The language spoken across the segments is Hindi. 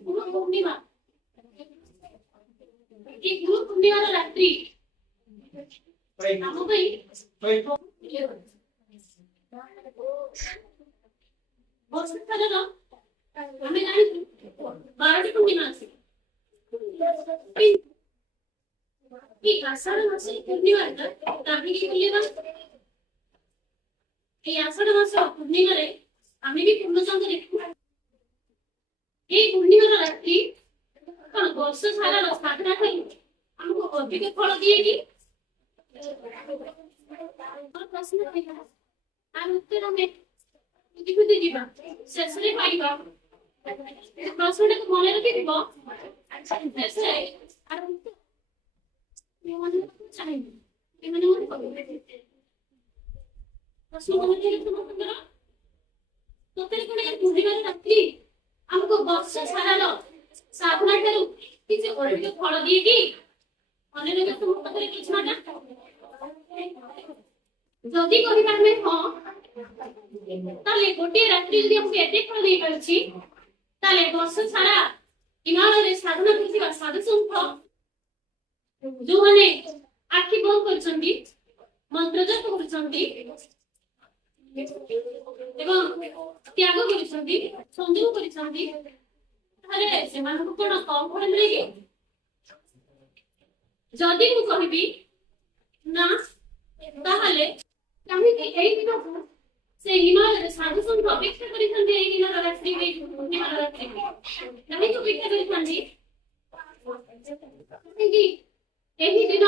गुरु पूर्णिमा ये गुरु पूर्णिमा रात्रि हम भाई बहुत सारा ना हमें जानी 12 पूर्णिमा আছে এই আষাঢ় মাসে পূর্ণিমাটা তাকে কি বলি না এই আষাঢ় মাসে পূর্ণিমারে আমি কি পূর্ণচন্দ্র দেখব এই পূর্ণিমার রাত্রি কোন বর্ষ সারা সাধনা করি हमको अधिक फल दिएगी और प्रश्न रहेगा আর উত্তর আমি বুঝিতে দিবা শেষে পাইবা প্রশ্নটাকে মনে রেখে দিব শেষে আর উত্তর মনে রাখতে চাইবে এমন মনে করবে প্রশ্ন মনে রেখে তোমরা তোদের কোনে বুঝিবার রাত্রি हमको वर्ष सारा साधना करू কিছু অধিক ফল দিয়েगी মনে রেখে তোমার কথা কিছু না যদি করিবা আমি হ্যাঁ তাহলে গোটিয়ে রাত্রি যদি আমি এতে ফল দেই পারছি তাহলে বর্ষ সারা হিমালয়ে সাধনা করছিবা সাধু সন্ত যোনে আখি বন্ধ করছন্তি মন্ত্র জপ করছন্তি এবং ত্যাগ করছন্তি সংযম করছন্তি তাহলে সেମାନଙ୍କୁ কোন কম ফল ମିଳେକି যদি ମୁଁ କହିବି না তাহলে কাহিଁକି এই দিନ ସେ ହିମାଳୟରେ ସାଧୁ ସନ୍ଥ ଅପେକ୍ଷା କରିଥାନ୍ତି এই ଦିନର ରାତ୍ରି এই ପୂର୍ଣ୍ଣିମାର ରାତ୍ରି କାହିଁକି ଅପେକ୍ଷା କରିଥାନ୍ତି କାହିଁକି ଏହି ଦିନ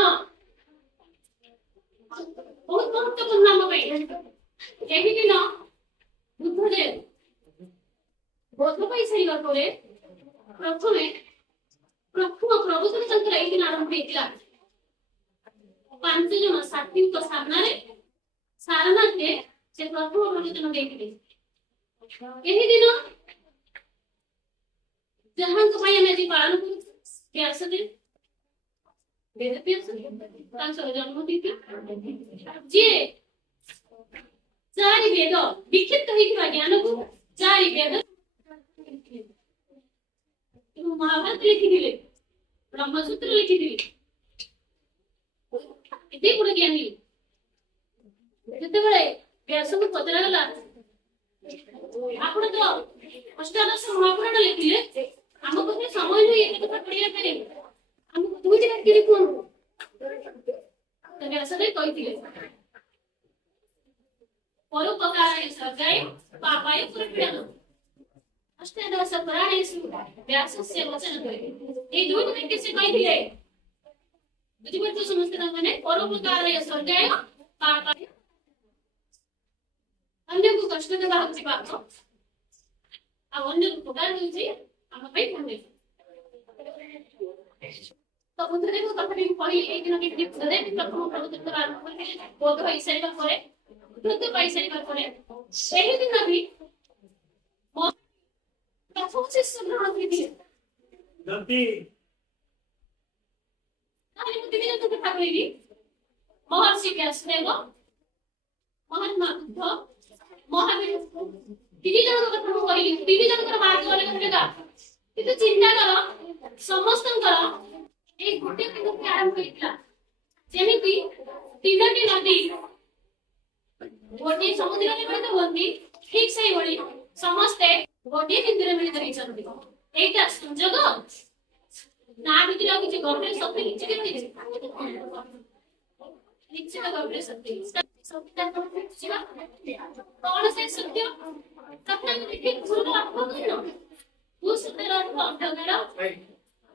ବହୁତ ମହତ୍ୱପୂର୍ଣ୍ଣ ଆମ ପାଇଁ ଏହି ଦିନ ବୁଦ୍ଧଦେବ ବୋଧ ପାଇସାରିବା ପରେ ପ୍ରଥମେ ପ୍ରଥମ ପ୍ରବଚନ ତାଙ୍କର ଏହି ଦିନ ଆରମ୍ଭ ହେଇଥିଲା 5 ଜଣ ସାଥୀଙ୍କ ସାମ୍ନାରେ ସାରନାଥେ ସେ ପ୍ରଥମ ପ୍ରବଚନ ଦେଇଥିଲେ ଏହି ଦିନ ଯାହାଙ୍କ ପାଇଁ ଆମେ ଆଜି ପାଳନ କରୁଛୁ ବ୍ୟାସଦେବ ବେଦବ୍ୟାସ ତାଙ୍କର ଜନ୍ମତିଥି ଯିଏ ଚାରି ବେଦ ବିକ୍ଷିପ୍ତ ହେଇଥିବା ଜ୍ଞାନକୁ ଚାରି ବେଦ महाभारत लिखिथिले ब्रह्मसूत्र लिखिथिले एते गुण ज्ञानी जते बेले व्यास को पतरा गला आपण तो अष्टादश महापुराण लिखिले हम को समय नहीं एक कथा पढ़िया करे हम को दुई दिन के कोन तो व्यास ने कहिथिले परोपकाराय सजाय पापाय पुरज्ञान अष्टादश पुराणेषु व्यासस्य वचनद्वये এই দুই দিন কিছু কইଥିଲେ বুঝিপারছো সমস্ত মানে পরোপকারায় সর্গায় পাপায় ଅନ୍ୟକୁ କଷ୍ଟ ଦେବା ହେଉଛି ପାପ ଆଉ ଅନ୍ୟକୁ ଉପକାର ହେଉଛି ଆମ ପାଇଁ ପୁଣ୍ୟ ତ ବୁଦ୍ଧଦେବ ତଥାପି କହି ଏଇ ଦିନ କେମିତି ବୁଦ୍ଧଦେବ ପ୍ରଥମ ପ୍ରବଚନ ଆରମ୍ଭ କରିଥିଲେ ବୋଧ ହେଇସାରିବା ପରେ ମୃତ୍ୟୁ ପାଇସାରିବା ପରେ ସେହି ଦିନ ବି महर्षि व्यासदेव महात्मा बुद्ध महावीर तीन जन कथा मु कहली तीन जन मार्ग अलग अलग किंतु चिंता कर समस्तंकर एक गोटे बिंदु आरंभ होइतला जेमिति तीनटी नदी गोटे समुद्र में मिलित होती ठीक सही भली समस्ते गोटे बिंदु रे मिलित होइछन्ति एटा संजोग ना भितर किछि गभीर सत्य किछि के निश्चित गभीर सत्य सत्य कौन से सत्य सत्य के गुरु अर्थ कौन वो सत्य अर्थ अंधकार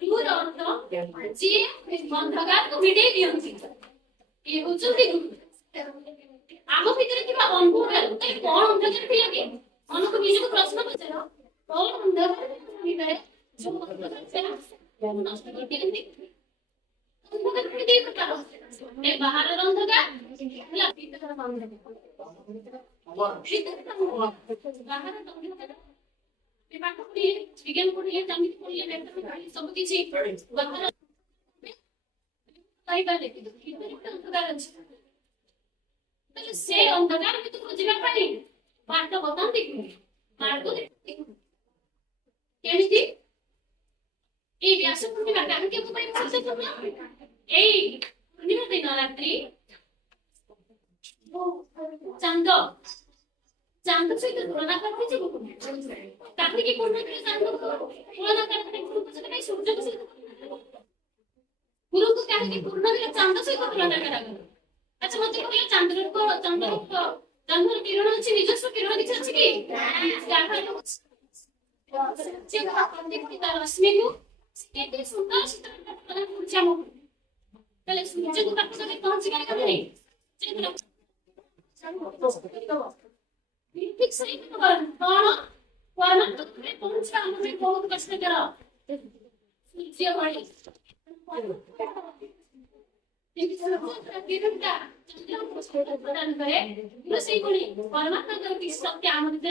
गुरु अर्थ जे अंधकार को विडे दियंती ये होचंती गुरु आम भितर किबा अंधकार कौन अंधकार थिला के मन को निज को प्रश्न पचारो कौन अंधकार भितर जो नष्ट कर दियंती अंधकार को दे प्रकार ए बाहर अंधकार ହେଲା ଭିତର अंधकार बाहर अंधकार विभाग पढ़िए विज्ञान पढ़िए गणित पढ़िए वेद पढ़िए सब किछि बाहर ताई बाले कि भीतर अंधकार अछि तो से अंधकार में तो खोजिबा पानी बाट बतांती मार्ग केमिति এই ব্যাস পূর্ণিমা আমি কেমন করে বলতে তোমরা এই পূর্ণিমা দিন রাত্রি চাঁদ চাঁদ সহিত তুলনা করতে যাব তাহলে কি পূর্ণিমা চাঁদ তুলনা করতে গুরু সহিত নাই সূর্য সহিত গুরু কাহিনী পূর্ণিমা চাঁদ সহিত তুলনা করা আচ্ছা মতে কইলে চন্দ্র কিরণ আছে নিজস্ব কিরণ কিছু আছে কি যে দেখতে তার রশ্মিକୁ কেতে সুন্দর শীতল প্রদান করছে আমাকে তাহলে সূর্যକୁ তার সাথে পৌঁছে গেলে কেমন যেগুলো ঠিক সেই করেন কোন পরমাত্মা তুমি পৌঁছে আমাদের বহুত কষ্ট করো সূর্য বাড়ি বিরুদ্ধা চন্দ্র প্রদান করে সেই গুণী পরমাত্মার শক্তি আমাদের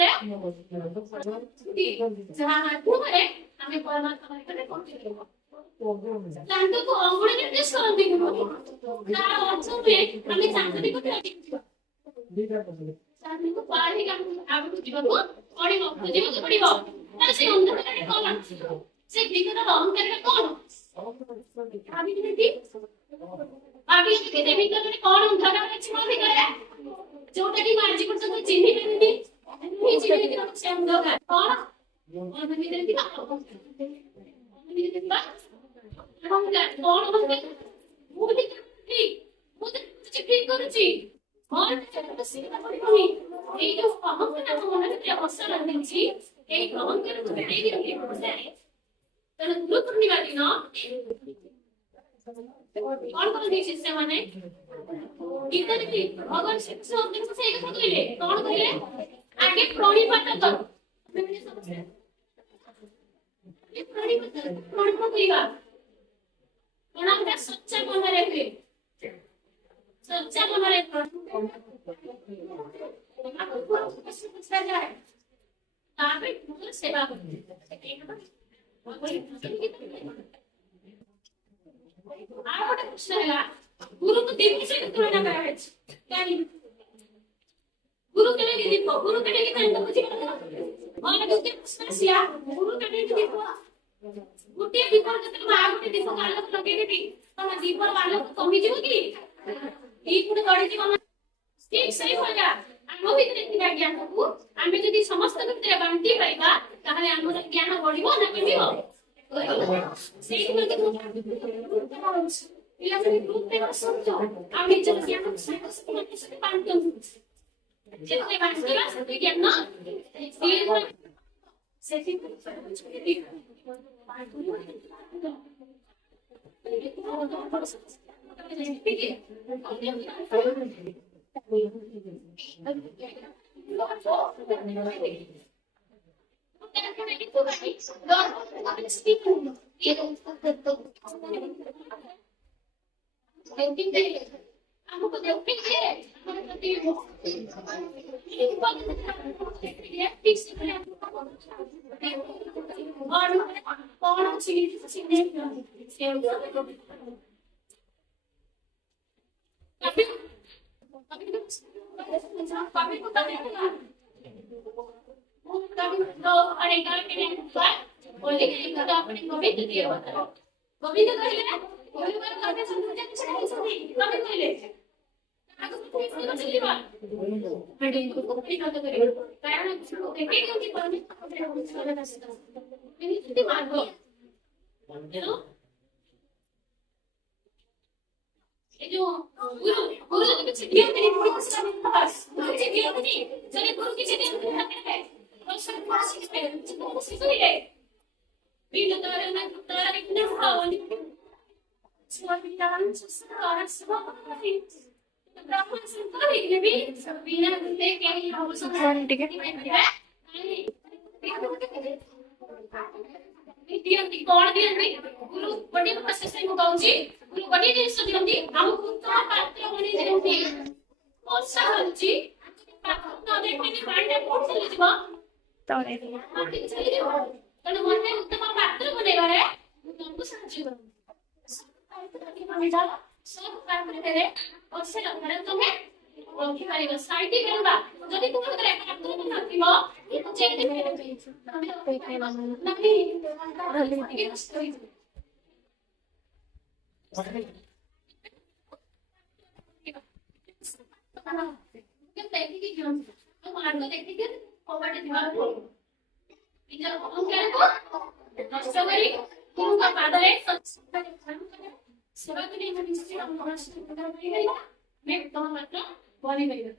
যাহা মাধ্যমে আমি পরমাত্মা নিকটে পৌঁছে দেব চাঁদକୁ ଅଙ୍ଗୁଳି ନିର୍ଦ୍ଦେଶ କରନ୍ତି ତାର ଅର୍ଥ ହୁଏ ଆମେ ଚାନ୍ଦ ନିକଟରେ ଚାନ୍ଦକୁ ପାର ହେଇକି ଆଗକୁ ଯିବାକୁ ପଡିବ ଖୋଜିବାକୁ ପଡିବ ତାହେଲେ ସେଇ ଅନ୍ଧକାରଟା କଣ ସେ ଭିତରର ଅହଙ୍କାରଟା କଣ ଭିତରେ ଭିତରେ କଣ ଅନ୍ଧକାର ଅଛି ମୋ ଭିତରେ ଯୋଉଟା କି ମୁଁ ଆଜି ପର୍ଯ୍ୟନ୍ତ ଚିହ୍ନି ପାରିନି ସେ ଅନ୍ଧକାର କଣ ମନ ଭିତରେ ଥିବା ଅହଙ୍କାର କଣ ଅହଙ୍କାର ମୁଁ ଠିକ କରୁଛି ଏଇ ଯୋଉ ଅହଙ୍କାର ଆମ ମନ ଭିତରେ ବସା ରହିଛି ଏଇ ଅହଙ୍କାରକୁ ଏଡ଼େଇକି ରଖିବାକୁ ତେଣୁ ଗୁରୁ ପୂର୍ଣ୍ଣିମା ଦିନ कौन कौन दी शिष्य माने गीता दी भगवान शिष्य होते हैं सही कथा कहले कौन कहले आगे प्रणिपात करो मैंने समझे ये प्रणिपात करेगा कौन आपका सच्चा मन रहे सच्चा मन रहे आपको पूछा जाए ताकि पूर्ण सेवा करते আর একটা প্রশ্ন হলো গুরু তো দিব্য সহিত তুলনা করা হয়েছে কেন গুরু কেন দিব্য গুরু কেন কি তাই বুঝি মনে দুটি প্রশ্ন আসিয়া গুরু কেন দিব্য গোটে দীপ যেতে মা গোটে দীপ আলোক লগাই দেবি তখন দীপর আলোক কমি যাব কি দীপ গুলো গড়ি যাব ঠিক সেই ভଳିଆ ଆମ ଭିତରେ ଥିବା ଜ୍ଞାନକୁ ଆମେ ଯଦି ସମସ୍ତ ଭିତରେ ବାଣ୍ଟି ପାରିବା ତାହେଲେ ଆମର ଜ୍ଞାନ ବଢିବ ନା କମିବ ସେଇଥିପାଇଁ ପିଲାମାନେ ଗ୍ରୁପ ରେ ବସନ୍ତୁ ଆଉ ନିଜର ଜ୍ଞାନ ସାଙ୍ଗସାଥୀମାନଙ୍କ ସହିତ ବାଣ୍ଟନ୍ତୁ ଯେତେ ବାଣ୍ଟିବା ସେତେ ଜ୍ଞାନ हमको देखते हैं हमारे प्रति और कौन चीज सीखने कभी को कभी तो अनेक बोले कि अपने गोविंद दिए होता है गोविंद कहले बोले बार करके समझ नहीं सकती कभी कहले आगे तो चलीबा बड़े को कोई कथा करे कारण देखे क्योंकि परमिशन ये मार्ग नो ये जो गुरु गुरु की चिट्ठियां मेरी पूरी पास गुरु चिट्ठियां नहीं चले गुरु की चिट्ठियां करते हैं और सब पास है तो सीखो ही है बिना तारा ना तारा इतना खाओ स्वाभिमान संस्कार स्वभाव ब्राह्मण संस्कार है भी बिना गुरुते के ही हम संस्कार ठीक है दियंती कौन दियंती गुरु बड़ी प्रोसेस में बताऊंगी गुरु बड़ी जिनिस दियंती हम उत्तम पात्र बनी दियंती वर्षा होची पात्र देखने के बांडे कोड चली जीवा तोरे चली जीवा तने मने उत्तम पात्र बनेबारे तुमको साहाय्य करूं सब काम करे और से लगे तुम्हें रखी पारिबा साइटी करबा जदि तुम करे पात्र नथिबो ये तो चेक नहीं Cái tay cái giường nó mà nó tay cái không phải thì mà bây giờ không cái đó sao vậy không có bạn đấy sebagai Indonesia yang merasa kita ini memang mereka boleh